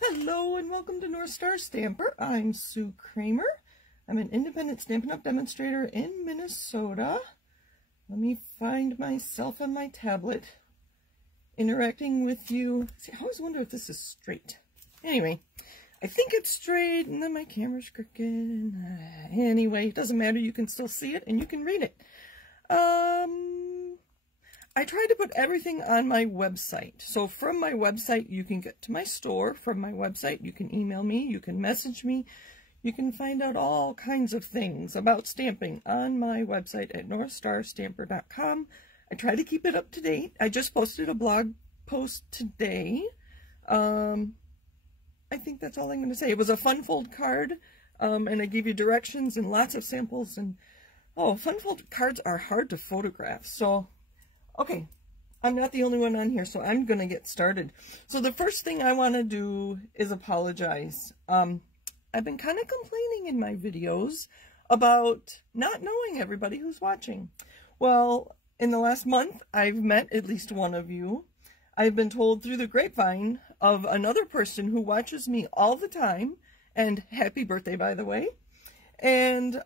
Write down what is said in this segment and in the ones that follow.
Hello and welcome to North Star Stamper. I'm Sue Kramer. I'm an independent Stampin' Up! Demonstrator in Minnesota. Let me find myself on my tablet interacting with you. See, I always wonder if this is straight. Anyway, I think it's straight and then my camera's crooked. Anyway, it doesn't matter. You can still see it and you can read it. I try to put everything on my website. So from my website, you can get to my store. From my website, you can email me, you can message me, you can find out all kinds of things about stamping on my website at northstarstamper.com. I try to keep it up to date. I just posted a blog post today. I think that's all I'm going to say. It was a fun fold card, and I gave you directions and lots of samples. And oh, fun fold cards are hard to photograph. So okay, I'm not the only one on here, so I'm going to get started. So the first thing I want to do is apologize. I've been kind of complaining in my videos about not knowing everybody who's watching. Well, in the last month, I've met at least one of you. I've been told through the grapevine of another person who watches me all the time, and happy birthday, by the way. And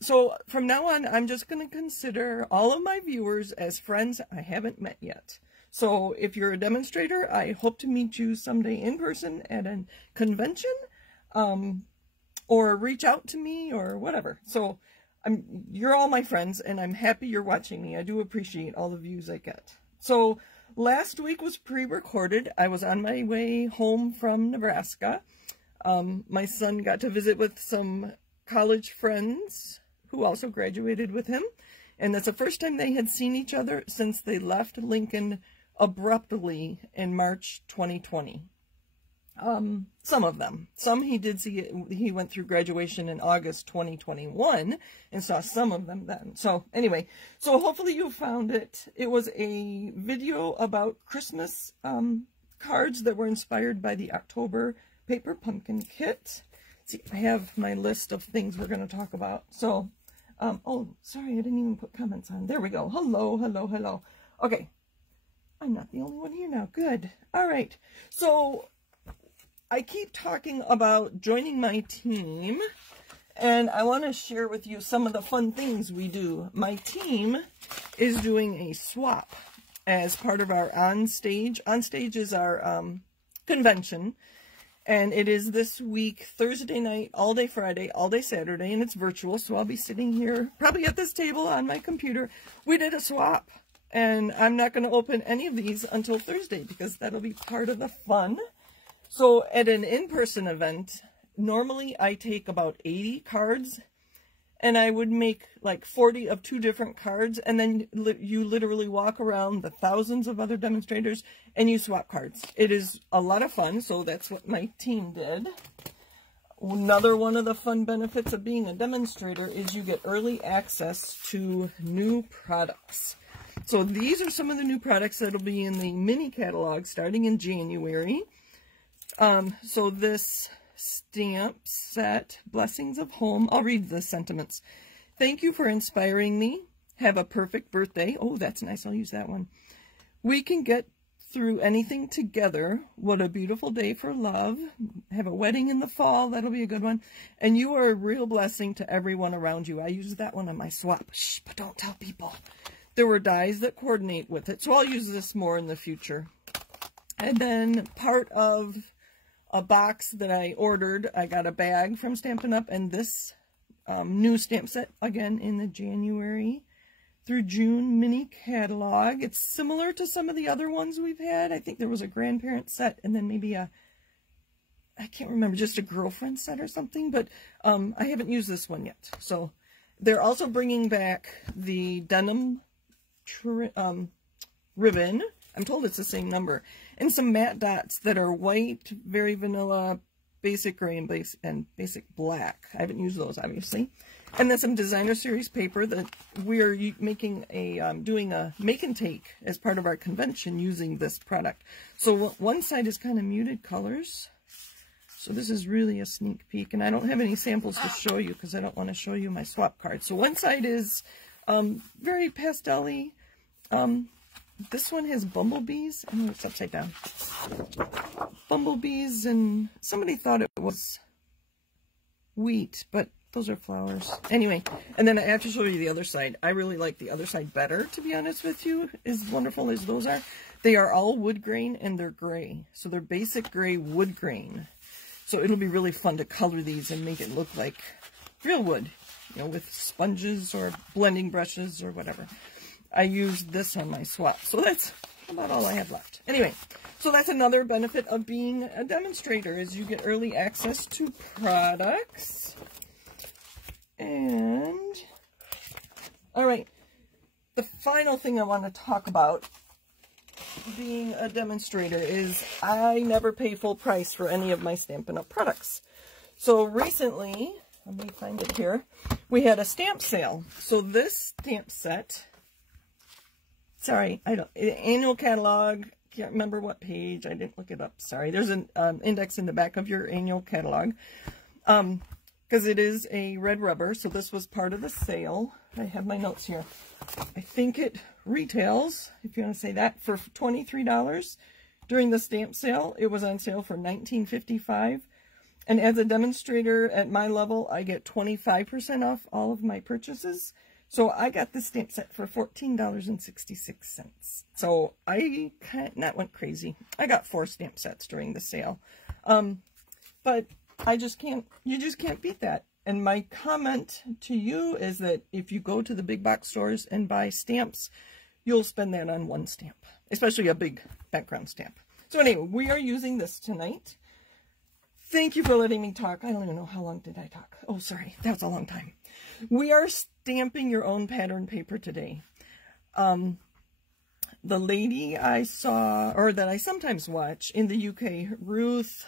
so from now on, I'm just going to consider all of my viewers as friends I haven't met yet. So if you're a demonstrator, I hope to meet you someday in person at a convention, or reach out to me or whatever. So you're all my friends, and I'm happy you're watching me. I do appreciate all the views I get. So last week was pre-recorded. I was on my way home from Nebraska. My son got to visit with some college friends who also graduated with him, and that's the first time they had seen each other since they left Lincoln abruptly in March 2020. Some of them. Some he did see it. He went through graduation in August 2021 and saw some of them then. So anyway, so hopefully you found it. It was a video about Christmas cards that were inspired by the October Paper Pumpkin Kit. See, I have my list of things we're going to talk about. So, oh, sorry, I didn't even put comments on. There we go. Hello, hello, hello. Okay. I'm not the only one here now. Good. All right. So I keep talking about joining my team, and I want to share with you some of the fun things we do. My team is doing a swap as part of our onstage. Onstage is our convention. And it is this week, Thursday night, all day Friday, all day Saturday, and it's virtual, so I'll be sitting here, probably at this table on my computer. We did a swap, and I'm not going to open any of these until Thursday, because that'll be part of the fun. So at an in-person event, normally I take about 80 cards, and I would make like 40 of 2 different cards, and then you literally walk around the thousands of other demonstrators and you swap cards. It is a lot of fun, so that's what my team did. Another one of the fun benefits of being a demonstrator is you get early access to new products. So these are some of the new products that'll be in the mini catalog starting in January. So this stamp set, Blessings of Home. I'll read the sentiments. Thank you for inspiring me. Have a perfect birthday. Oh, that's nice. I'll use that one. We can get through anything together. What a beautiful day for love. Have a wedding in the fall. That'll be a good one. And you are a real blessing to everyone around you. I use that one on my swap. Shh, but don't tell people. There were dies that coordinate with it, so I'll use this more in the future. And then part of a box that I ordered, I got a bag from Stampin' Up! And this new stamp set, again, in the January through June mini catalog. It's similar to some of the other ones we've had. I think there was a grandparent set and then maybe a, I can't remember, just a girlfriend set or something, but I haven't used this one yet. So they're also bringing back the denim ribbon. I'm told it's the same number. And some matte dots that are white, very vanilla, basic gray, and basic black. I haven't used those, obviously. And then some designer series paper that we are making a, doing a make and take as part of our convention using this product. So one side is kind of muted colors. So this is really a sneak peek. And I don't have any samples to show you because I don't want to show you my swap card. So one side is very pastel-y. This one has bumblebees. Oh, it's upside down. bumblebees, and somebody thought it was wheat, but those are flowers. Anyway, and then I have to show you the other side. I really like the other side better, to be honest with you, as wonderful as those are. They are all wood grain, and they're gray. So they're basic gray wood grain. So it'll be really fun to color these and make it look like real wood, you know, with sponges or blending brushes or whatever. I used this on my swap. So that's about all I have left. Anyway, so that's another benefit of being a demonstrator, is you get early access to products. And, all right, the final thing I want to talk about being a demonstrator is I never pay full price for any of my Stampin' Up! Products. So recently, let me find it here, we had a stamp sale. So this stamp set, sorry, annual catalog, can't remember what page, I didn't look it up, sorry. There's an index in the back of your annual catalog. Because it is a red rubber, so this was part of the sale. I have my notes here. I think it retails, if you want to say that, for $23. During the stamp sale, it was on sale for $19.55. And as a demonstrator at my level, I get 25% off all of my purchases. So I got this stamp set for $14.66. So I not went crazy. I got 4 stamp sets during the sale. But I just can't, you just can't beat that. And my comment to you is that if you go to the big box stores and buy stamps, you'll spend that on one stamp, especially a big background stamp. So anyway, we are using this tonight. Thank you for letting me talk. I don't even know how long did I talk. Oh, sorry. That was a long time. We are stamping your own pattern paper today. The lady I saw, or that I sometimes watch in the UK, Ruth,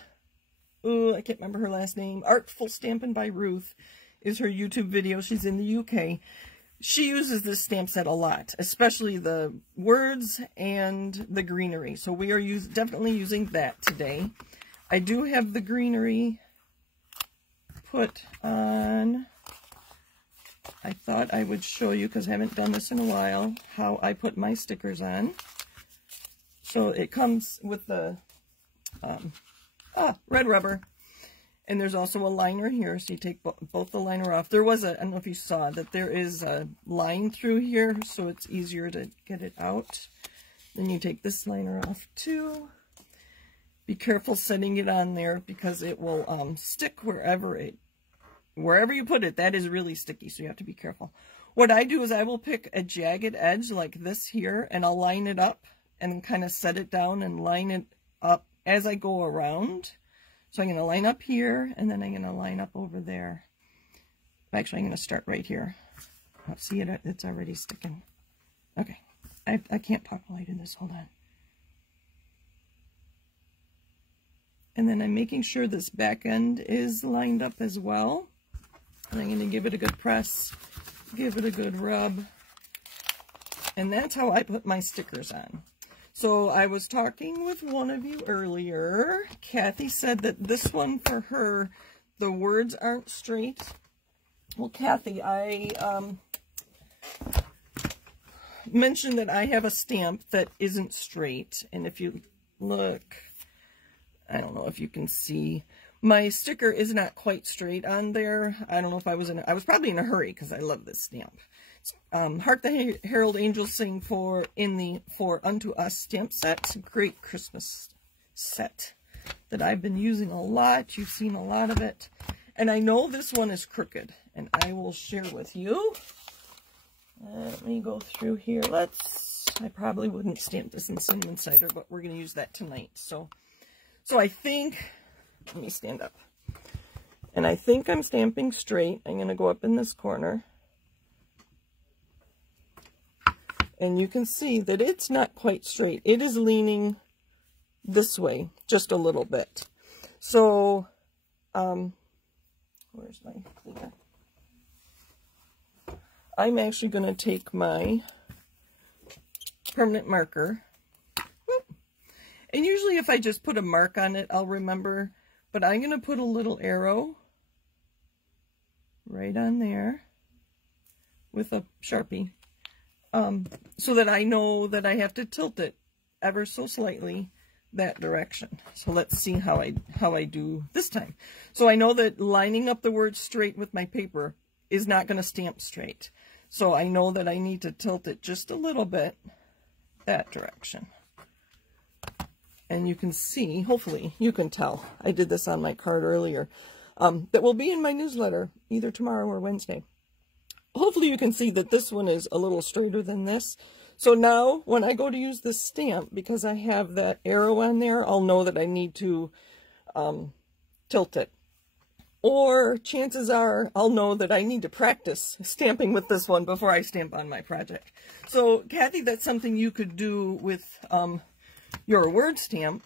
I can't remember her last name. Artful Stampin' by Ruth is her YouTube video. She's in the UK. She uses this stamp set a lot, especially the words and the greenery. So we are definitely using that today. I do have the greenery put on. I thought I would show you, because I haven't done this in a while, how I put my stickers on. So it comes with the red rubber, and there's also a liner here, so you take both the liner off. There was I don't know if you saw that there is a line through here, so it's easier to get it out. Then you take this liner off too. Be careful setting it on there, because it will stick wherever you put it. That is really sticky, so you have to be careful. What I do is I will pick a jagged edge like this here, and I'll line it up and kind of set it down and line it up as I go around. So I'm going to line up here, and then I'm going to line up over there. Actually, I'm going to start right here. Oh, see it? It's already sticking. Okay. I can't talk while I do this. Hold on. And then I'm making sure this back end is lined up as well. And I'm going to give it a good press, give it a good rub. And that's how I put my stickers on. So I was talking with one of you earlier. Kathy said that this one for her, the words aren't straight. Well, Kathy, I mentioned that I have a stamp that isn't straight. And if you look, I don't know if you can see, my sticker is not quite straight on there. I don't know if I was probably in a hurry, because I love this stamp. Hark the Herald Angels Sing for Unto Us stamp set. Great Christmas set that I've been using a lot. You've seen a lot of it. And I know this one is crooked, and I will share with you. Let me go through here. I probably wouldn't stamp this in cinnamon cider, but we're going to use that tonight. So I think, let me stand up. And I think I'm stamping straight. I'm going to go up in this corner. And you can see that it's not quite straight. It is leaning this way just a little bit. So, where's my cleaner? I'm actually going to take my permanent marker. And usually if I just put a mark on it, I'll remember. But I'm going to put a little arrow right on there with a Sharpie. So that I know that I have to tilt it ever so slightly that direction. So let's see how I do this time. So I know that lining up the words straight with my paper is not going to stamp straight. So I know that I need to tilt it just a little bit that direction. And you can see, hopefully you can tell, I did this on my card earlier, that will be in my newsletter either tomorrow or Wednesday. Hopefully you can see that this one is a little straighter than this. So now when I go to use the stamp, because I have that arrow on there, I'll know that I need to tilt it. Or chances are I'll know that I need to practice stamping with this one before I stamp on my project. So Kathy, that's something you could do with your word stamp.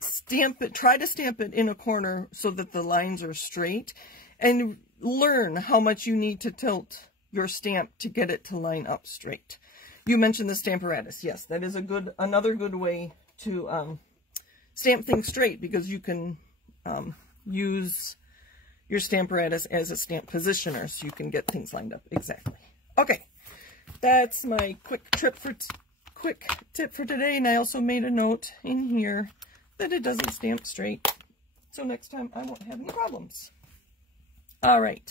Stamp it, try to stamp it in a corner so that the lines are straight, and learn how much you need to tilt your stamp to get it to line up straight. You mentioned the Stamparatus. Yes, that is another good way to stamp things straight, because you can use your Stamparatus as a stamp positioner, so you can get things lined up exactly. Okay, that's my quick tip for today, and I also made a note in here that it doesn't stamp straight, so next time I won't have any problems. All right.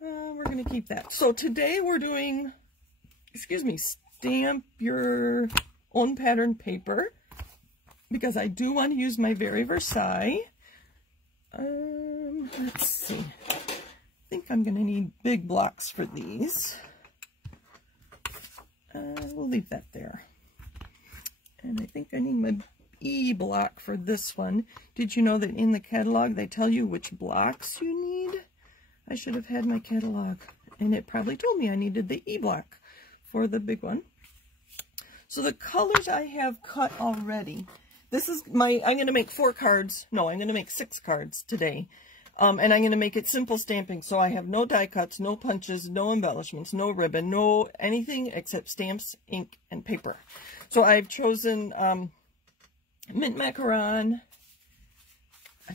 We're going to keep that. So today we're doing, stamp your own pattern paper, because I do want to use my Very Versailles. Let's see. I think I'm going to need big blocks for these. We'll leave that there. And I think I need my E block for this one. Did you know that in the catalog they tell you which blocks you need? I should have had my catalog, and it probably told me I needed the E block for the big one. So the colors I have cut already. This is I'm going to make 4 cards. No, I'm going to make 6 cards today. And I'm going to make it simple stamping. So I have no die cuts, no punches, no embellishments, no ribbon, no anything except stamps, ink, and paper. So I've chosen mint macaron.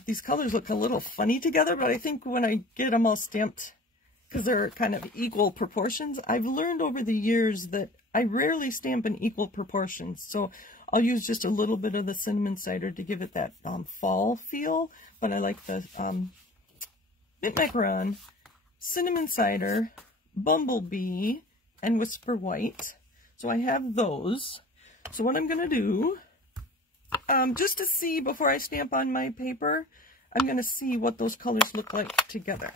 These colors look a little funny together, but I think when I get them all stamped, because they're kind of equal proportions, I've learned over the years that I rarely stamp in equal proportions. So I'll use just a little bit of the cinnamon cider to give it that fall feel, but I like the mint macaron, cinnamon cider, bumblebee, and whisper white. So I have those. So what I'm going to do, just to see before I stamp on my paper, I'm going to see what those colors look like together.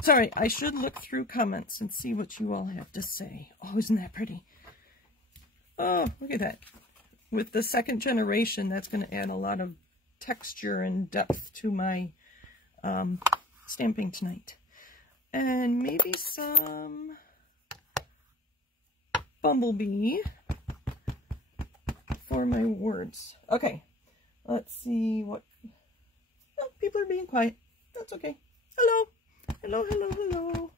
Sorry, I should look through comments and see what you all have to say. Oh, isn't that pretty? Oh, look at that. With the second generation, that's going to add a lot of texture and depth to my stamping tonight. And maybe some bumblebee for my words. Okay, let's see what... Oh, people are being quiet. That's okay. Hello. Hello, hello, hello.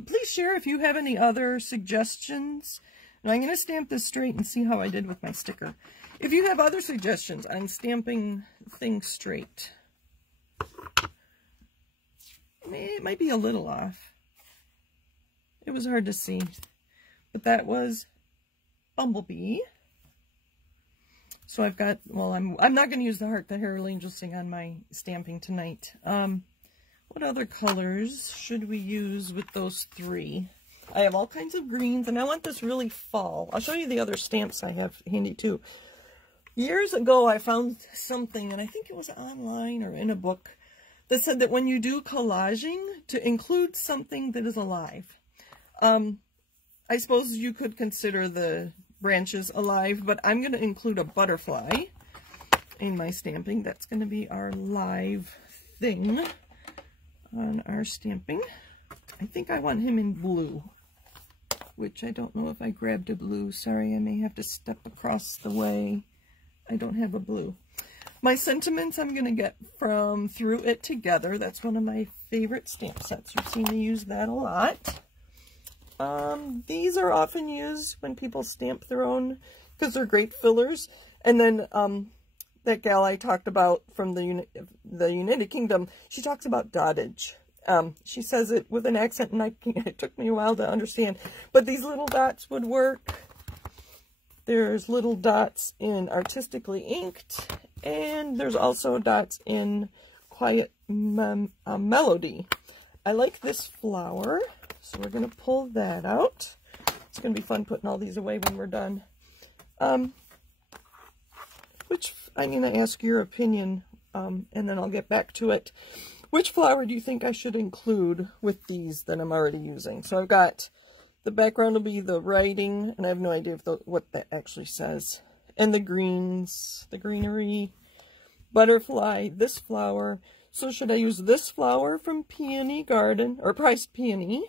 Please share if you have any other suggestions. Now I'm going to stamp this straight and see how I did with my sticker. If you have other suggestions on stamping things straight, it might be a little off. It was hard to see, but that was Bumblebee. So I've got, well, I'm not going to use the heart that Harold Angel sing on my stamping tonight. What other colors should we use with those 3? I have all kinds of greens, and I want this really fall. I'll show you the other stamps I have handy too. Years ago, I found something, and I think it was online or in a book, that said that when you do collaging, to include something that is alive. I suppose you could consider the branches alive, but I'm going to include a butterfly in my stamping. That's going to be our live thing on our stamping. I think I want him in blue, which I don't know if I grabbed a blue. Sorry, I may have to step across the way. I don't have a blue. My sentiments I'm going to get from Through It Together. That's one of my favorite stamp sets. You've seen me use that a lot. These are often used when people stamp their own, because they're great fillers. And then that gal I talked about from the United Kingdom, she talks about dottage. She says it with an accent, and it took me a while to understand. But these little dots would work. There's little dots in Artistically Inked, and there's also dots in Quiet Melody. I like this flower, so we're going to pull that out. It's going to be fun putting all these away when we're done. I ask your opinion, and then I'll get back to it. Which flower do you think I should include with these that I'm already using? So I've got, the background will be the writing, and I have no idea if what that actually says. And the greens, the greenery, butterfly, this flower. So should I use this flower from Peony Garden, or Priced Peony,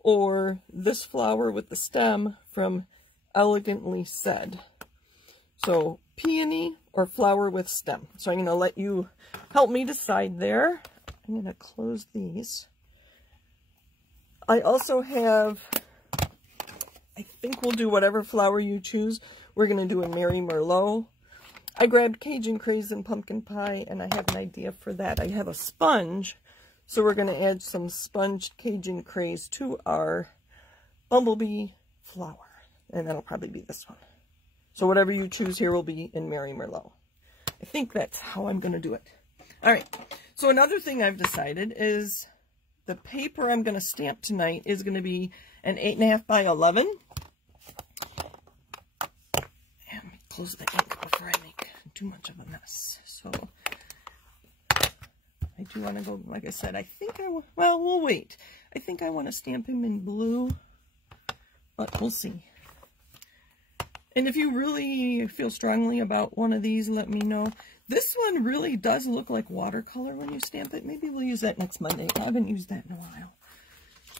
or this flower with the stem from Elegantly Said? So peony or flower with stem. So I'm going to let you help me decide there. I'm going to close these. I also have, I think we'll do whatever flower you choose. We're going to do a Mary Merlot. I grabbed Cajun, Craze, and Pumpkin Pie, and I have an idea for that. I have a sponge, so we're going to add some sponged Cajun Craze to our Bumblebee flower. And that'll probably be this one. So whatever you choose here will be in Mary Merlot. I think that's how I'm going to do it. All right. So another thing I've decided is the paper I'm going to stamp tonight is going to be an 8.5 by 11. And let me close the ink before I make too much of a mess. So I do want to go, like I said, I think well, we'll wait. I think I want to stamp him in blue, but we'll see. And if you really feel strongly about one of these, let me know. This one really does look like watercolor when you stamp it. Maybe we'll use that next Monday. I haven't used that in a while.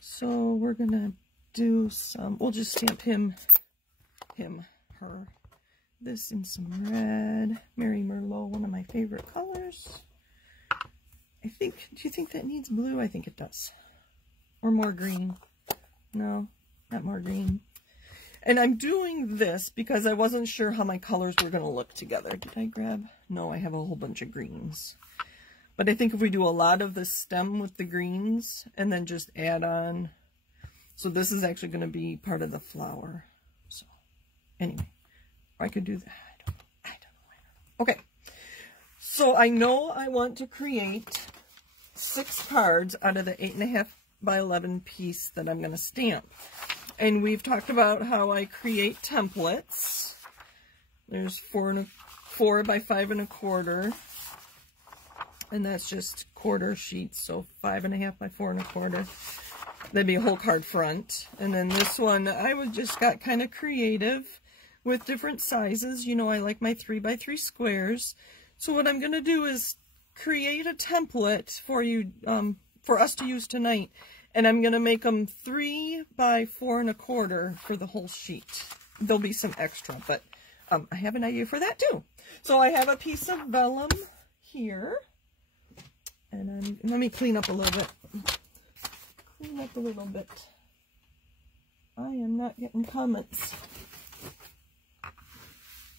So we're going to do some, we'll just stamp him, her. This in some red. Mary Merlot, one of my favorite colors. Do you think that needs blue? I think it does. Or more green. No, not more green. And I'm doing this because I wasn't sure how my colors were going to look together. Did I grab? No, I have a whole bunch of greens. But I think if we do a lot of the stem with the greens and then just add on. So this is actually going to be part of the flower. So anyway, I could do that. I don't know. Okay. So I know I want to create 6 cards out of the 8.5 by 11 piece that I'm going to stamp. And we've talked about how I create templates. There's 4 by 5 1/4. And that's just quarter sheets. So 5.5 by 4 1/4. That'd be a whole card front. And then this one, I just got kind of creative with different sizes. You know, I like my 3 by 3 squares. So what I'm going to do is create a template for you, for us to use tonight. And I'm going to make them 3 by 4 1/4 for the whole sheet. There'll be some extra, but I have an idea for that too. So I have a piece of vellum here. And let me clean up a little bit. I am not getting comments.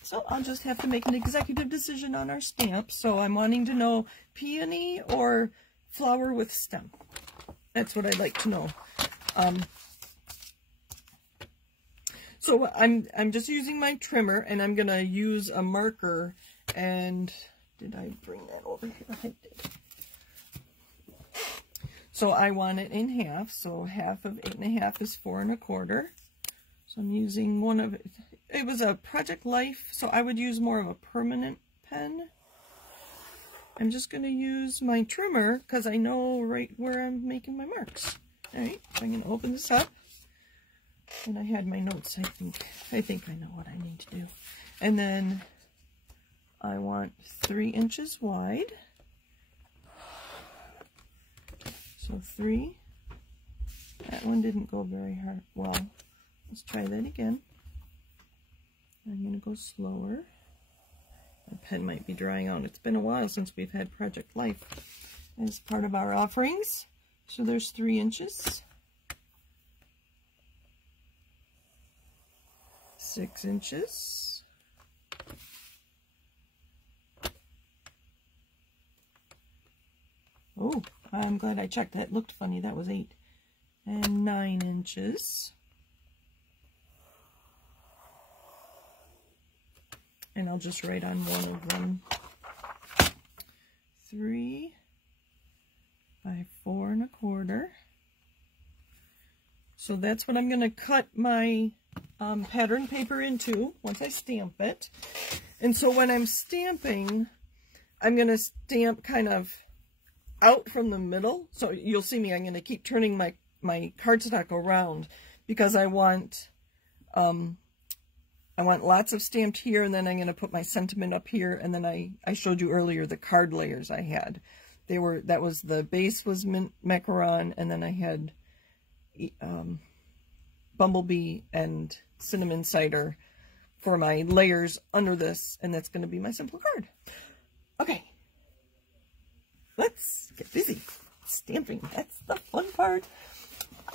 So I'll just have to make an executive decision on our stamp. So I'm wanting to know peony or flower with stem. That's what I'd like to know. So I'm just using my trimmer, and I'm gonna use a marker. And did I bring that over here? I did. So I want it in half. So half of 8.5 is 4 1/4. So I'm using one of it was a Project Life, so I would use more of a permanent pen. I'm just going to use my trimmer because I know right where I'm making my marks. Alright, so I'm going to open this up. And I had my notes, I think I know what I need to do. And then I want 3 inches wide. So 3. That one didn't go very hard. Well, let's try that again. I'm going to go slower. My pen might be drying out. It's been a while since we've had Project Life as part of our offerings. So there's 3 inches. 6 inches. Oh, I'm glad I checked. That looked funny. That was 8 and 9 inches. And I'll just write on one of them. 3 by 4 1/4. So that's what I'm going to cut my pattern paper into once I stamp it. And so when I'm stamping, I'm going to stamp kind of out from the middle. So you'll see me, I'm going to keep turning my cardstock around because I want lots of stamped here, and then I'm going to put my sentiment up here. And then I showed you earlier the card layers I had. That was the base was Macaron, and then I had Bumblebee and Cinnamon Cider for my layers under this, and that's going to be my simple card. Okay, let's get busy stamping. That's the fun part.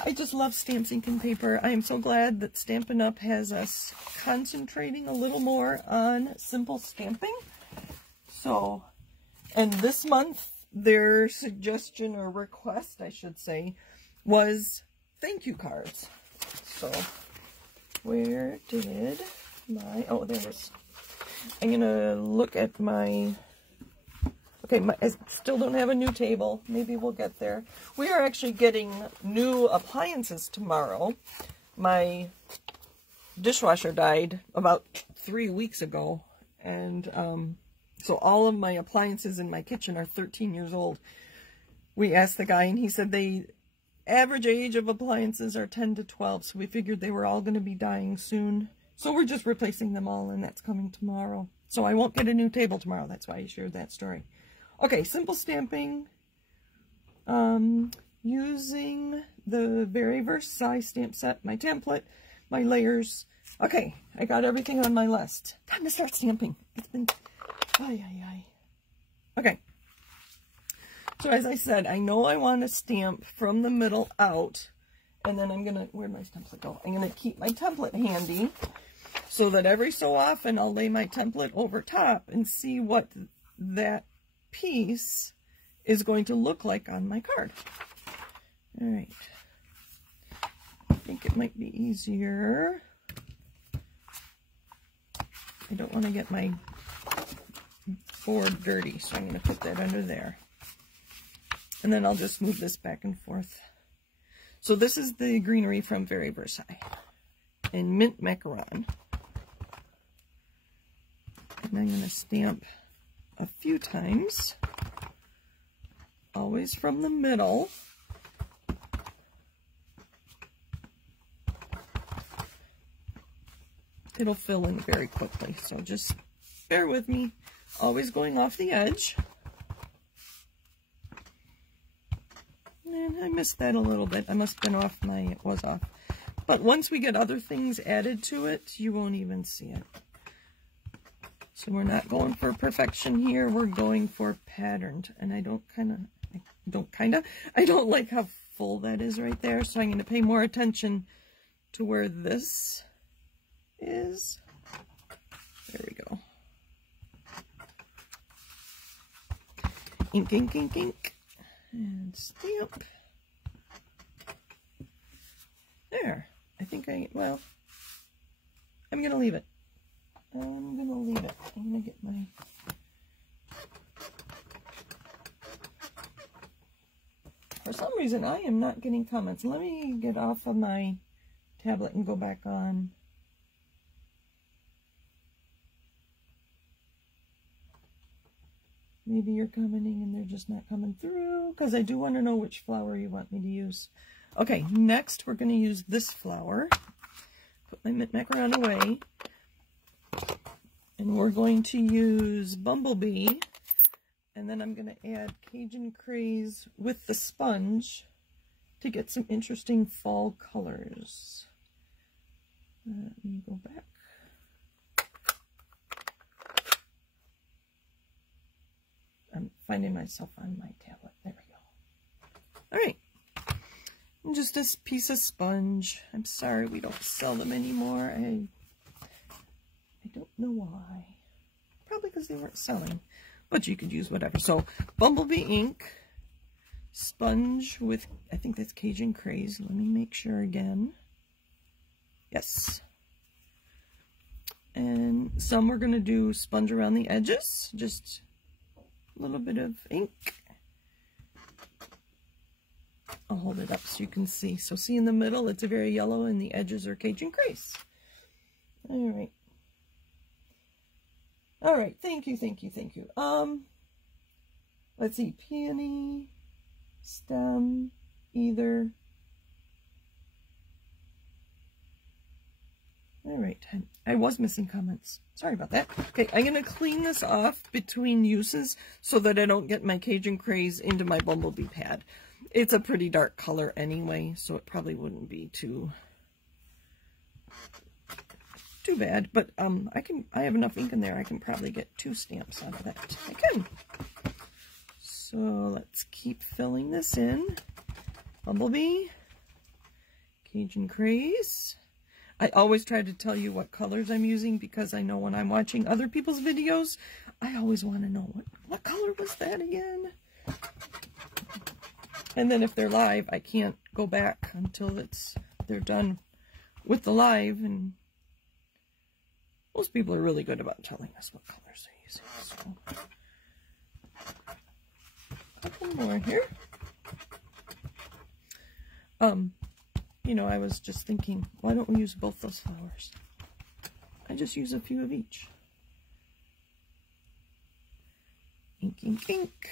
I just love stamps, ink, and paper. I am so glad that Stampin' Up! Has us concentrating a little more on simple stamping. So, and this month, their suggestion or request, I should say, was thank you cards. So, where did my, oh, there it is. I'm going to look at my, okay, I still don't have a new table. Maybe we'll get there. We are actually getting new appliances tomorrow. My dishwasher died about 3 weeks ago, and so all of my appliances in my kitchen are 13 years old. We asked the guy, and he said the average age of appliances are 10 to 12, so we figured they were all going to be dying soon. So we're just replacing them all, and that's coming tomorrow. So I won't get a new table tomorrow. That's why I shared that story. Okay, simple stamping. Using the very Versailles stamp set, my template, my layers. Okay, I got everything on my list. Time to start stamping. It's been, Okay. So as I said, I know I want to stamp from the middle out, and then I'm going to, where'd my template go? I'm going to keep my template handy so that every so often I'll lay my template over top and see what that piece is going to look like on my card. All right. I think it might be easier. I don't want to get my board dirty, so I'm going to put that under there. And then I'll just move this back and forth. So this is the greenery from Very Versailles in Mint Macaron. And I'm going to stamp a few times, always from the middle. It'll fill in very quickly, so just bear with me. Always going off the edge. And I missed that a little bit. I must have been off my, it was off. But once we get other things added to it, you won't even see it. So we're not going for perfection here. We're going for patterned. And I don't like how full that is right there. So I'm going to pay more attention to where this is. There we go. Ink, ink, ink, ink. And stamp. There. I think well, I'm going to leave it. I'm going to leave it. I'm going to get my... For some reason, I am not getting comments. Let me get off of my tablet and go back on. Maybe you're commenting and they're just not coming through, because I do want to know which flower you want me to use. Okay, next we're going to use this flower. Put my Mint Macaron away. And we're going to use Bumblebee. And then I'm going to add Cajun Craze with the sponge to get some interesting fall colors. Let me go back. I'm finding myself on my tablet. There we go. All right. And just a piece of sponge. I'm sorry we don't sell them anymore. I don't know why. Probably because they weren't selling. But you could use whatever. So, Bumblebee ink. sponge with, I think that's Cajun Craze. Let me make sure again. Yes. And some we're going to do sponge around the edges, just a little bit of ink. I'll hold it up so you can see. So see in the middle, it's a very yellow, and the edges are Cajun Craze. All right. All right, thank you, thank you, thank you. Let's see, peony, stem, either. All right, I was missing comments. Sorry about that. Okay, I'm going to clean this off between uses so that I don't get my Cajun Craze into my Bumblebee pad. It's a pretty dark color anyway, so it probably wouldn't be too bad. But I have enough ink in there. I can probably get 2 stamps out of that. I can. So let's keep filling this in. Bumblebee, Cajun Craze. I always try to tell you what colors I'm using because I know when I'm watching other people's videos, I always want to know what color was that again? And then if they're live, I can't go back until they're done with the live. And most people are really good about telling us what colors they're using. So, a couple more here. You know, I was just thinking, why don't we use both those flowers? I just use a few of each. Ink, ink, ink.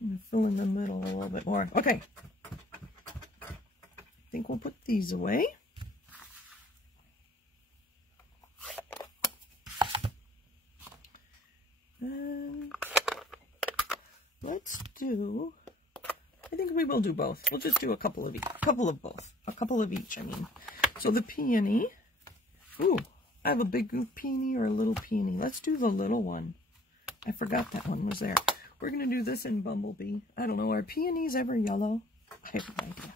I'm going to fill in the middle a little bit more. Okay. I think we'll put these away. And let's do, I think we will do both. We'll just do a couple of each. A couple of each, I mean. So the peony. Ooh, I have a big peony or a little peony. Let's do the little one. I forgot that one was there. We're going to do this in Bumblebee. I don't know, are peonies ever yellow? I have no idea.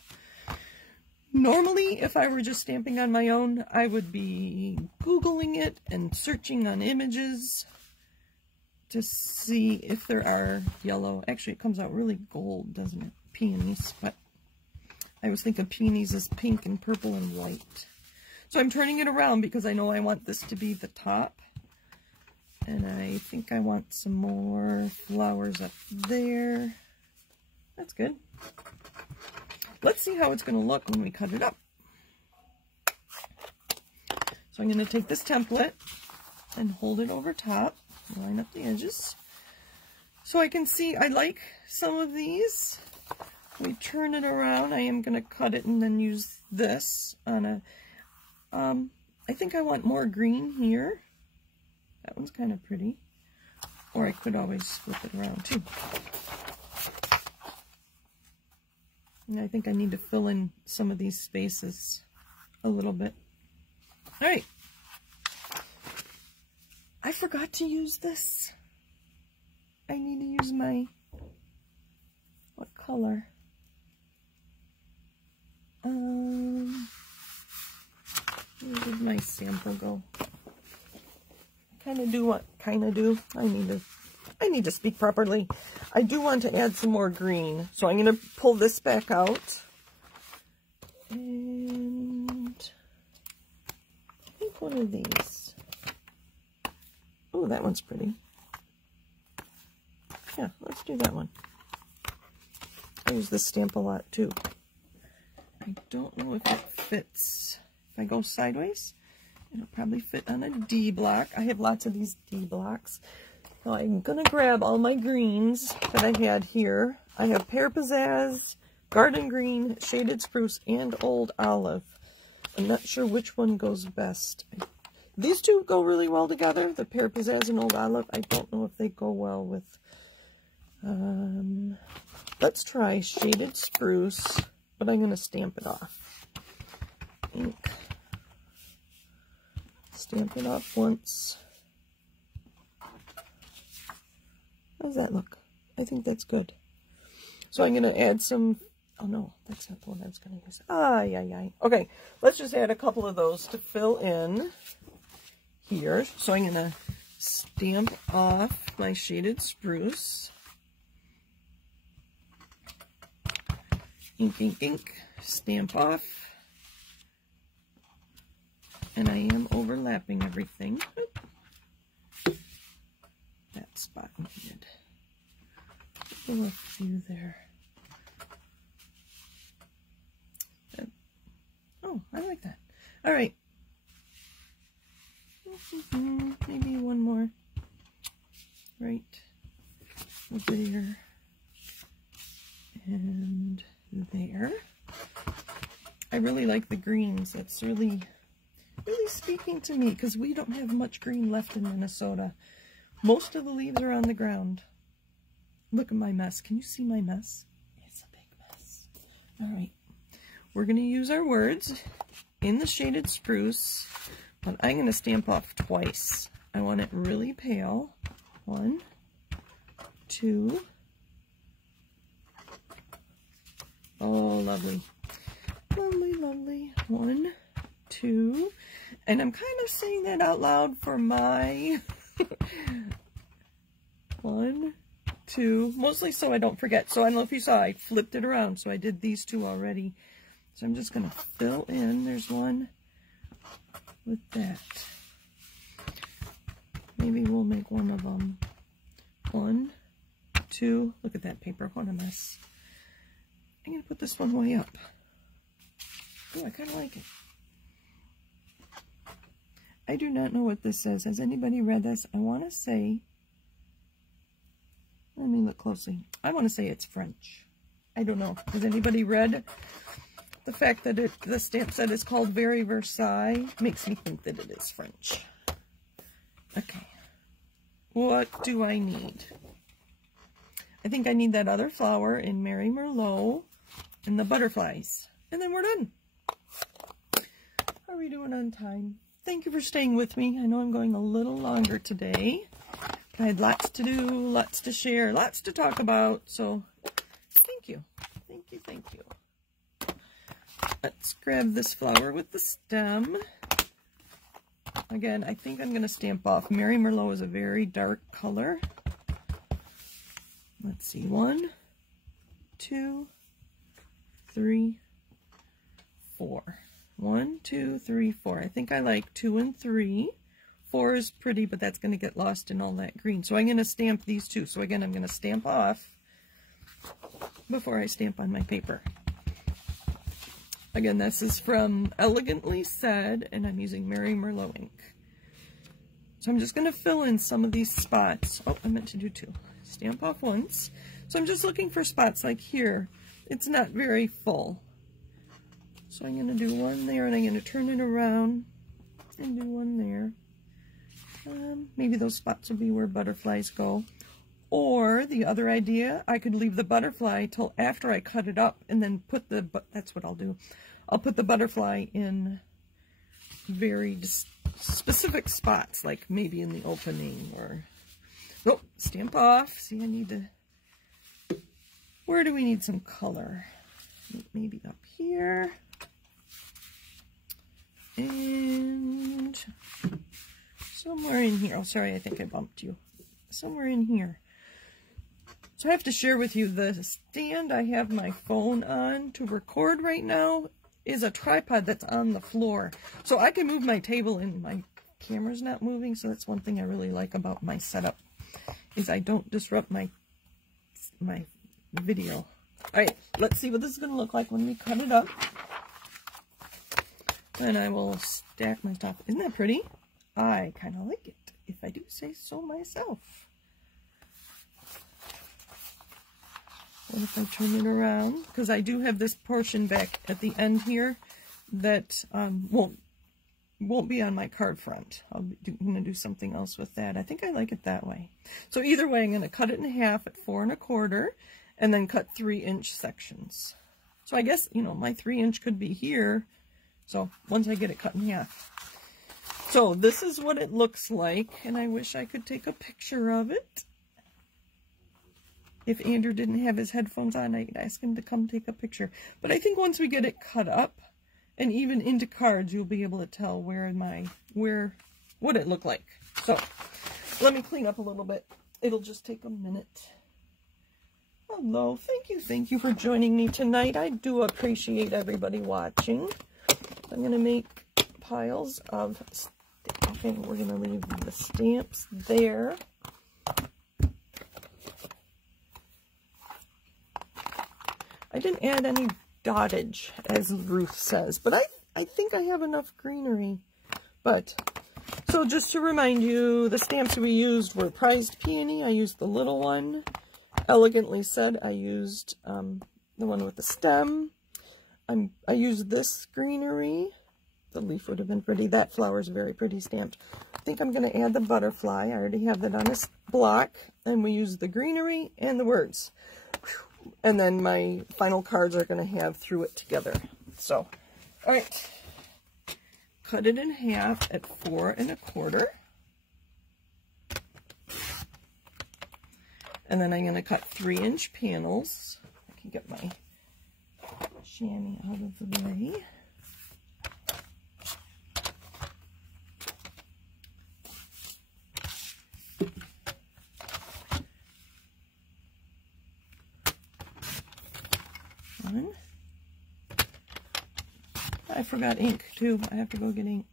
Normally, if I were just stamping on my own, I would be Googling it and searching on images to see if there are yellow. Actually, it comes out really gold, doesn't it? Peonies, but I was thinking peonies is pink and purple and white. So I'm turning it around because I know I want this to be the top. And I think I want some more flowers up there. That's good. Let's see how it's going to look when we cut it up. So I'm going to take this template and hold it over top. Line up the edges. So I can see, I like some of these. We turn it around. I am going to cut it and then use this on a, I think I want more green here. That one's kind of pretty. Or I could always flip it around too. And I think I need to fill in some of these spaces a little bit. All right. I forgot to use this. I need to use my, what color? Where did my sample go? Kind of do what kind of do. I need to speak properly. I do want to add some more green, so I'm going to pull this back out. And I think one of these. Oh, that one's pretty. Yeah, let's do that one. I use this stamp a lot too. I don't know if it fits. If I go sideways, it'll probably fit on a D block. I have lots of these D blocks. So I'm going to grab all my greens that I had here. I have Pear Pizzazz, Garden Green, Shaded Spruce, and Old Olive. I'm not sure which one goes best. These two go really well together, the Pear Pizzazz and Old Olive. I don't know if they go well with... let's try Shaded Spruce, but I'm going to stamp it off. Ink. Stamp it off once. How does that look? I think that's good. So I'm going to add some... Oh no, that's not the one I was going to use. Okay, let's just add a couple of those to fill in here. So I'm going to stamp off my shaded spruce. Ink, ink, ink, stamp off. And I am overlapping everything. That spot needed. A few there. Oh, I like that. All right. Maybe one more. Right there. And there. I really like the greens. That's really speaking to me because we don't have much green left in Minnesota. Most of the leaves are on the ground. Look at my mess. Can you see my mess? It's a big mess. All right. We're going to use our words in the shaded spruce, but I'm going to stamp off twice. I want it really pale. 1, 2. Oh, lovely. Lovely, lovely. 1, 2. And I'm kind of saying that out loud for my 1, 2, mostly so I don't forget. So I don't know if you saw, I flipped it around, so I did these 2 already. So I'm just going to fill in. There's one with that. Maybe we'll make one of them. 1, 2. Look at that paper. What a mess. I'm going to put this one way up. Oh, I kind of like it. I do not know what this says. Has anybody read this? I want to say, let me look closely. I want to say it's French. I don't know. Has anybody read the fact that the stamp set is called Very Versailles? Makes me think that it is French. Okay. What do I need? I think I need that other flower in Mary Merlot and the butterflies. And then we're done. How are we doing on time? Thank you for staying with me. I know I'm going a little longer today. I had lots to do, lots to share, lots to talk about. So thank you. Thank you, thank you. Let's grab this flower with the stem. Again, I think I'm going to stamp off. Mary Merlot is a very dark color. Let's see. 1, 2, 3, 4. 1, 2, 3, 4. I think I like 2 and 3. 4 is pretty, but that's going to get lost in all that green. So I'm going to stamp these 2. So again, I'm going to stamp off before I stamp on my paper. Again, this is from Elegantly Said, and I'm using Mary Merlot ink. So I'm just going to fill in some of these spots. Oh, I meant to do 2. Stamp off once. So I'm just looking for spots like here. It's not very full. So I'm going to do 1 there, and I'm going to turn it around and do 1 there. Maybe those spots will be where butterflies go. Or the other idea, I could leave the butterfly till after I cut it up and then put the, that's what I'll do. I'll put the butterfly in very specific spots, like maybe in the opening or, oh, stamp off. See, I need to, where do we need some color? Maybe up here. And somewhere in here. Oh, sorry, I think I bumped you. Somewhere in here. So I have to share with you the stand I have my phone on to record right now is a tripod that's on the floor. So I can move my table and my camera's not moving. So that's one thing I really like about my setup is I don't disrupt my video. All right, let's see what this is going to look like when we cut it up. And I will stack my stuff. Isn't that pretty? I kind of like it, if I do say so myself. What if I turn it around? Because I do have this portion back at the end here that won't be on my card front. I'm going to do something else with that. I think I like it that way. So either way, I'm going to cut it in half at 4 1/4 and then cut 3-inch sections. So I guess, you know, my 3-inch could be here. So once I get it cut in half. So this is what it looks like, and I wish I could take a picture of it. If Andrew didn't have his headphones on, I'd ask him to come take a picture. But I think once we get it cut up and even into cards, you'll be able to tell what it looked like. So let me clean up a little bit. It'll just take a minute. Hello, thank you for joining me tonight. I do appreciate everybody watching. I'm going to make piles of, okay, we're going to leave the stamps there. I didn't add any dottage, as Ruth says, but I think I have enough greenery. But, so just to remind you, the stamps we used were Prized Peony. I used the little one. Elegantly Said, I used the one with the stem. I used this greenery. The leaf would have been pretty. That flower is very pretty stamped. I think I'm going to add the butterfly. I already have that on this block. And we use the greenery and the words. And then my final cards are going to have Through It Together. So, all right. Cut it in half at 4 1/4. And then I'm going to cut 3-inch panels. I can get my chamois out of the way. One. I forgot ink too. I have to go get ink.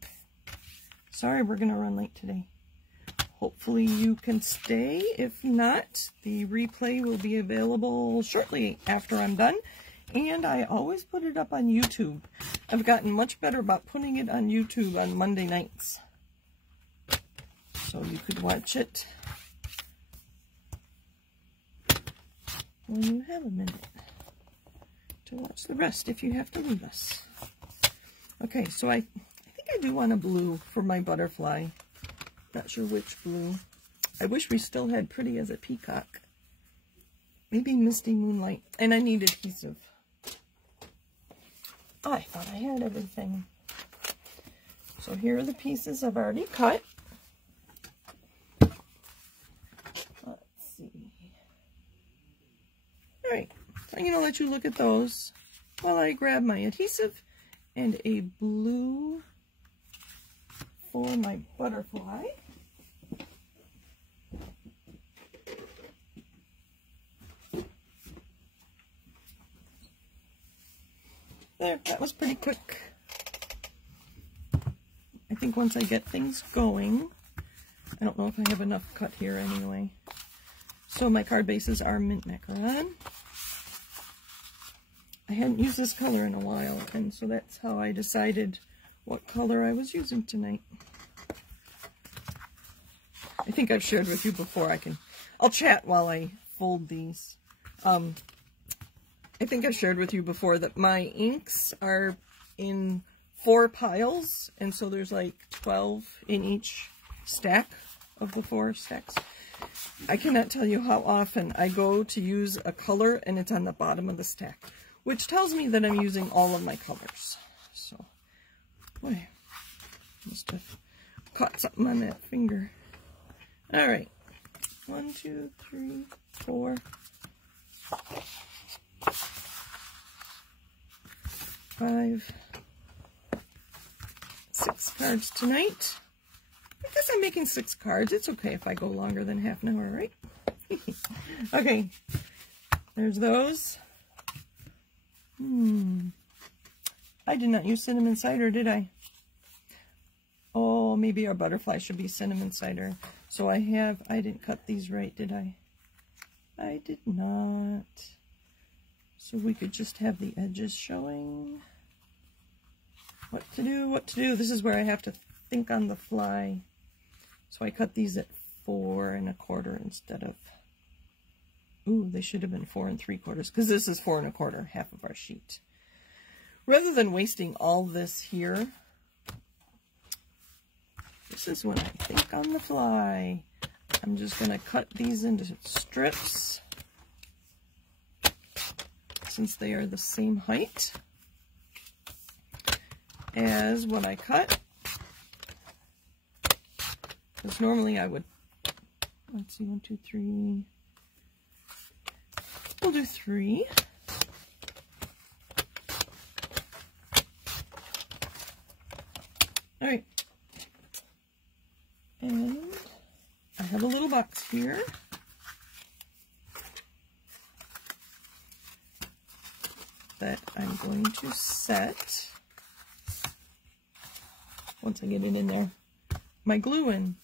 Sorry, we're going to run late today. Hopefully you can stay. If not, the replay will be available shortly after I'm done. And I always put it up on YouTube. I've gotten much better about putting it on YouTube on Monday nights. So you could watch it when you have a minute to watch the rest if you have to leave us. Okay, so I think I do want a blue for my butterfly. Not sure which blue. I wish we still had Pretty as a Peacock. Maybe Misty Moonlight. And I need adhesive. Oh, I thought I had everything. So here are the pieces I've already cut. Let's see. Alright, so I'm going to let you look at those while I grab my adhesive and a blue for my butterfly. There, that was pretty quick. I think once I get things going, I don't know if I have enough cut here anyway. So my card bases are Mint Macaron. I hadn't used this color in a while, and so that's how I decided what color I was using tonight. I think I've shared with you before. I'll chat while I fold these. I think I've shared with you before that my inks are in 4 piles, and so there's like 12 in each stack of the 4 stacks. I cannot tell you how often I go to use a color and it's on the bottom of the stack, which tells me that I'm using all of my colors. So, boy, must have caught something on that finger. All right, 1, 2, 3, 4. 5, 6 cards tonight. I guess I'm making 6 cards. It's okay if I go longer than half an hour, right? Okay, there's those. I did not use cinnamon cider, did I? Oh, maybe our butterfly should be cinnamon cider. So I didn't cut these right, did I? I did not. So we could just have the edges showing. What to do, what to do. This is where I have to think on the fly. So I cut these at 4 1/4 instead of, ooh, they should have been 4 3/4, because this is 4 1/4, half of our sheet. Rather than wasting all this here, this is when I think on the fly. I'm just going to cut these into strips, since they are the same height as what I cut. Because normally I would, let's see, 1, 2, 3. We'll do 3. All right. And I have a little box here. That I'm going to set, once I get it in there, my glue in.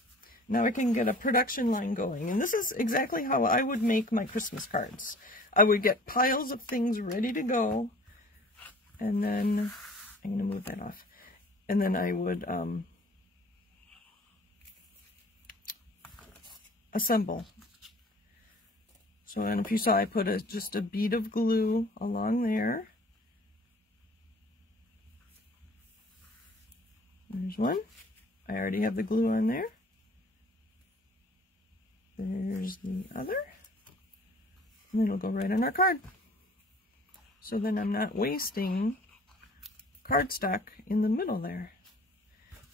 Now I can get a production line going. And this is exactly how I would make my Christmas cards. I would get piles of things ready to go. And then, I'm going to move that off. And then I would assemble. So, and if you saw, I put just a bead of glue along there. There's one. I already have the glue on there. There's the other. And then it'll go right on our card. So then I'm not wasting cardstock in the middle there.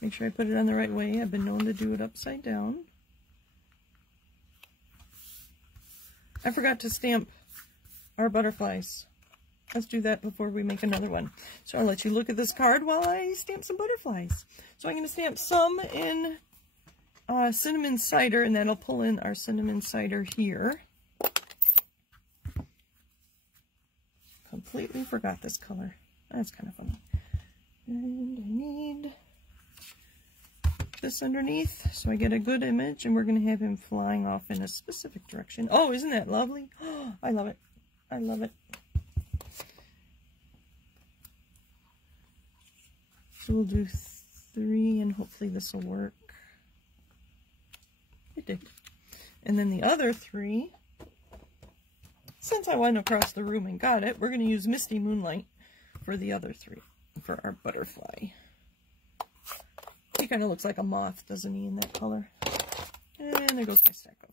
Make sure I put it on the right way. I've been known to do it upside down. I forgot to stamp our butterflies. Let's do that before we make another one. So I'll let you look at this card while I stamp some butterflies. So I'm going to stamp some in cinnamon cider, and that'll pull in our cinnamon cider here. Completely forgot this color. That's kind of funny. And I need this underneath so I get a good image, and we're going to have him flying off in a specific direction. Oh, isn't that lovely? Oh, I love it. I love it. So we'll do 3, and hopefully this will work. It did. And then the other 3, since I went across the room and got it, we're going to use Misty Moonlight for the other 3, for our butterfly. He kind of looks like a moth, doesn't he, in that color? And there goes my stack of.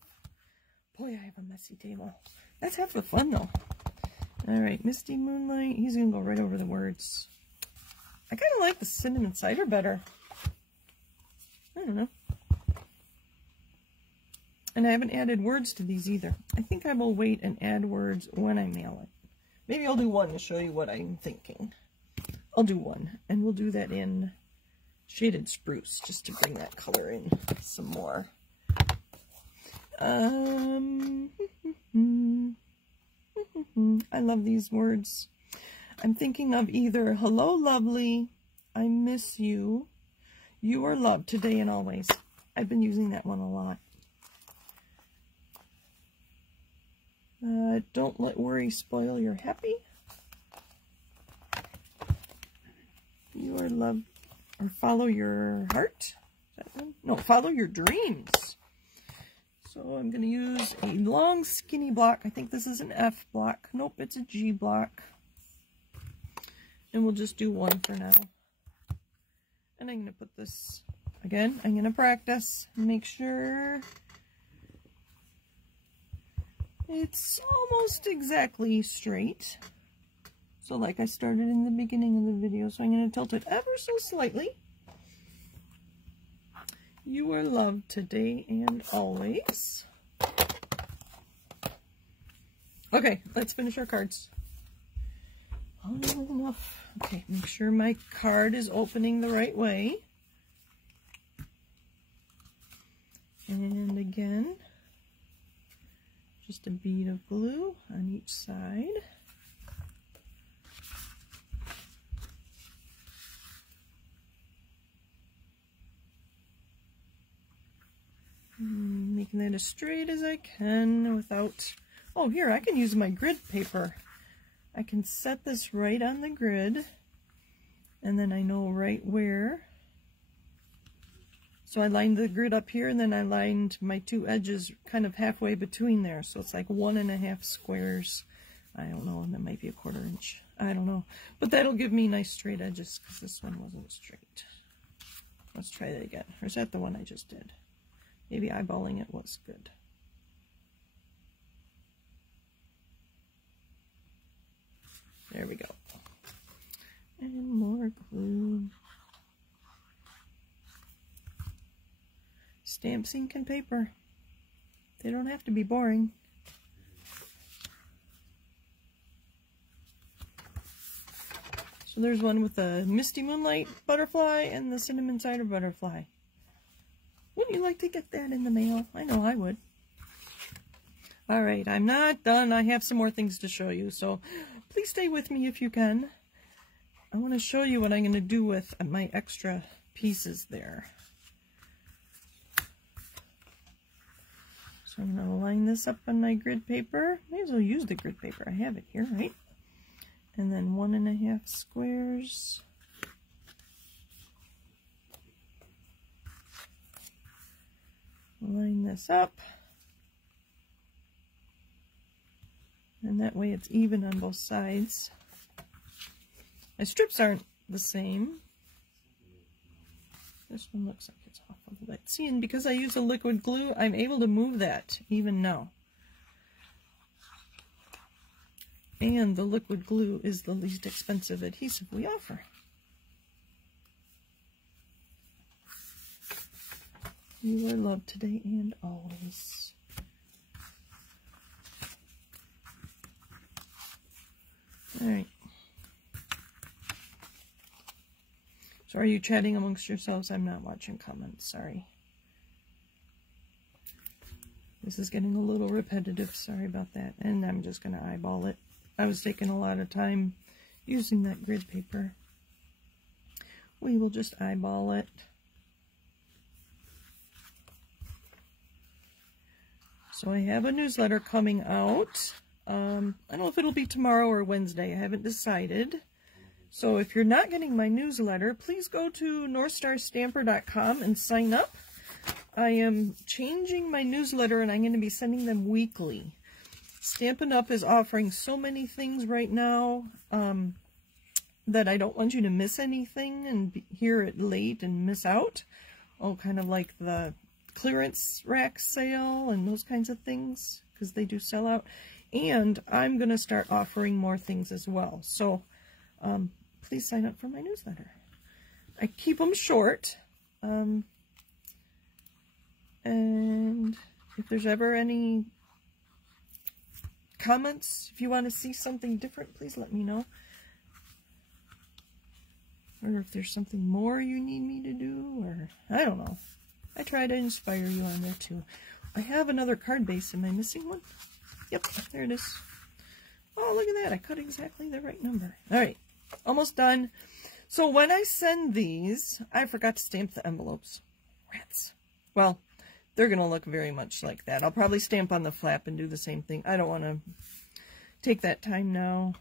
Boy, I have a messy table. That's half the fun, though. All right, Misty Moonlight. He's going to go right over the words. I kind of like the cinnamon cider better. I don't know. And I haven't added words to these either. I think I will wait and add words when I mail it. Maybe I'll do one to show you what I'm thinking. I'll do one, and we'll do that in shaded spruce, just to bring that color in some more. I love these words. I'm thinking of either hello lovely, I miss you, you are loved today and always. I've been using that one a lot. Don't let worry spoil your happy. You are loved, or follow your heart. Is that one? No, follow your dreams. So I'm going to use a long skinny block. I think this is an F block. Nope, it's a G block. And we'll just do one for now. And I'm going to put this, again, I'm going to practice. Make sure it's almost exactly straight. So like I started in the beginning of the video. So I'm going to tilt it ever so slightly. You are loved today and always. Okay, let's finish our cards. Oh, enough. Okay, make sure my card is opening the right way. And again, just a bead of glue on each side. Making that as straight as I can without... Oh, here, I can use my grid paper. I can set this right on the grid, and then I know right where. So I lined the grid up here, and then I lined my 2 edges kind of halfway between there. So it's like 1.5 squares. I don't know, that might be a 1/4 inch. I don't know. But that'll give me nice straight edges, because this one wasn't straight. Let's try that again. Or is that the one I just did? Maybe eyeballing it was good. There we go. And more glue. Stamps, ink, and paper. They don't have to be boring. So there's one with the Misty Moonlight butterfly and the Cinnamon Cider butterfly. Wouldn't you like to get that in the mail? I know I would. All right, I'm not done. I have some more things to show you, so please stay with me if you can. I want to show you what I'm going to do with my extra pieces there. So I'm going to line this up on my grid paper. May as well use the grid paper. I have it here, right? And then 1.5 squares. Line this up. And that way it's even on both sides. My strips aren't the same. This one looks like it's off a little bit. See, and because I use a liquid glue, I'm able to move that even now. And the liquid glue is the least expensive adhesive we offer. You are loved today and always. Alright. So are you chatting amongst yourselves? I'm not watching comments, sorry. This is getting a little repetitive, sorry about that. And I'm just going to eyeball it. I was taking a lot of time using that grid paper. We will just eyeball it. So I have a newsletter coming out. I don't know if it'll be tomorrow or Wednesday. I haven't decided. So if you're not getting my newsletter, please go to northstarstamper.com and sign up. I am changing my newsletter and I'm going to be sending them weekly. Stampin' Up! Is offering so many things right now that I don't want you to miss anything and hear it late and miss out. Oh, kind of like the clearance rack sale and those kinds of things, because they do sell out. And I'm going to start offering more things as well. So please sign up for my newsletter. I keep them short. And if there's ever any comments, if you want to see something different, please let me know. Or if there's something more you need me to do, or I don't know. I try to inspire you on there too. I have another card base. Am I missing one? Yep, there it is. Oh, look at that. I cut exactly the right number. All right, almost done. So when I send these, I forgot to stamp the envelopes. Rats. Well, they're going to look very much like that. I'll probably stamp on the flap and do the same thing. I don't want to take that time now.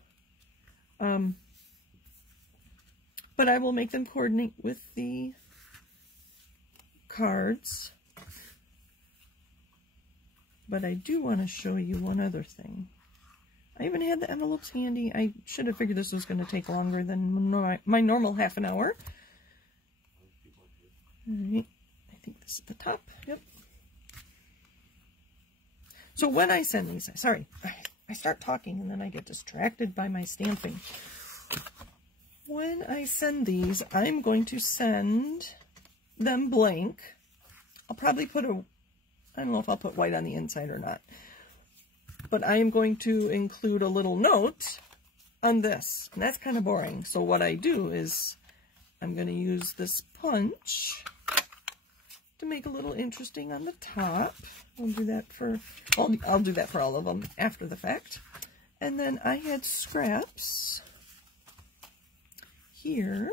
But I will make them coordinate with the cards. But I do want to show you one other thing. I even had the envelopes handy. I should have figured this was going to take longer than my normal half an hour. Alright, I think this is the top. Yep. So when I send these, sorry, I start talking and then I get distracted by my stamping. When I send these, I'm going to send them blank. I'll probably put a, I don't know if I'll put white on the inside or not, but I am going to include a little note on this, and that's kind of boring. So what I do is I'm going to use this punch to make a little interesting on the top. I'll do that for, I'll do that for all of them after the fact. And then I had scraps here.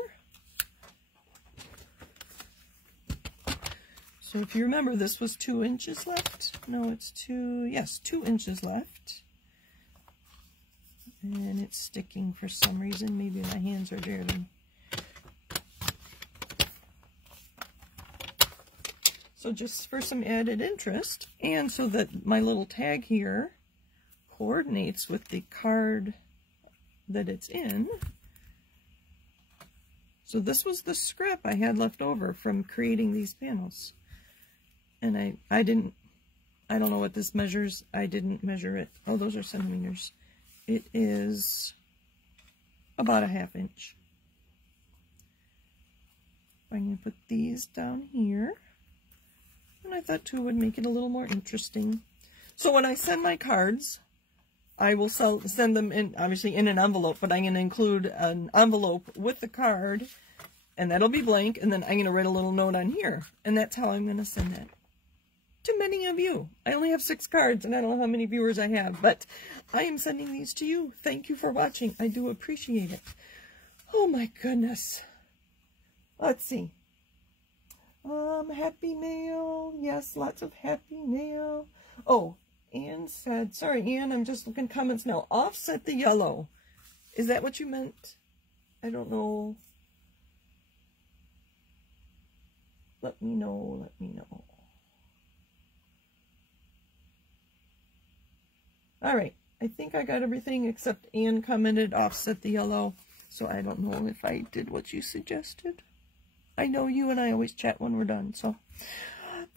So if you remember, this was 2 inches left. No, it's 2 inches left. And it's sticking for some reason. Maybe my hands are dirty. So just for some added interest, and so that my little tag here coordinates with the card that it's in. So this was the scrap I had left over from creating these panels. And I don't know what this measures. I didn't measure it. Oh, those are centimeters. It is about a 1/2 inch. I'm going to put these down here. And I thought too would make it a little more interesting. So when I send my cards, I will send them in, obviously in an envelope, but I'm going to include an envelope with the card And that'll be blank, and then I'm going to write a little note on here. And that's how I'm going to send that to many of you. I only have 6 cards, and I don't know how many viewers I have, but I am sending these to you. Thank you for watching. I do appreciate it. Oh my goodness. Let's see. Happy mail. Yes, lots of happy mail. Oh, Anne said, sorry, Anne, I'm just looking comments now. Offset the yellow. Is that what you meant? I don't know. Let me know. Let me know. All right. I think I got everything except Anne commented offset the yellow. So I don't know if I did what you suggested. I know you and I always chat when we're done. So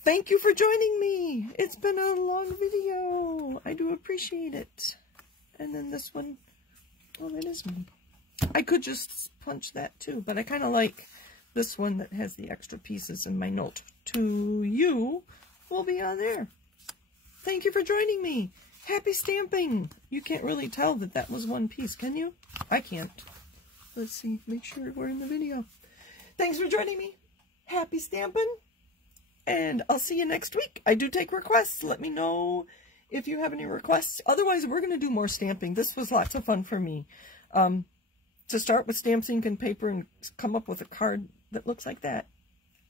thank you for joining me. It's been a long video. I do appreciate it. And then this one, well, that is me. I could just punch that too, but I kind of like this one that has the extra pieces, and my note to you will be on there. Thank you for joining me. Happy stamping. You can't really tell that that was one piece, can you? I can't. Let's see. Make sure we're in the video. Thanks for joining me. Happy stamping. And I'll see you next week. I do take requests. Let me know if you have any requests. Otherwise, we're going to do more stamping. This was lots of fun for me. To start with stamps, ink, and paper and come up with a card that looks like that,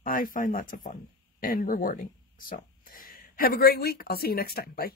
I find lots of fun and rewarding. So, have a great week. I'll see you next time. Bye.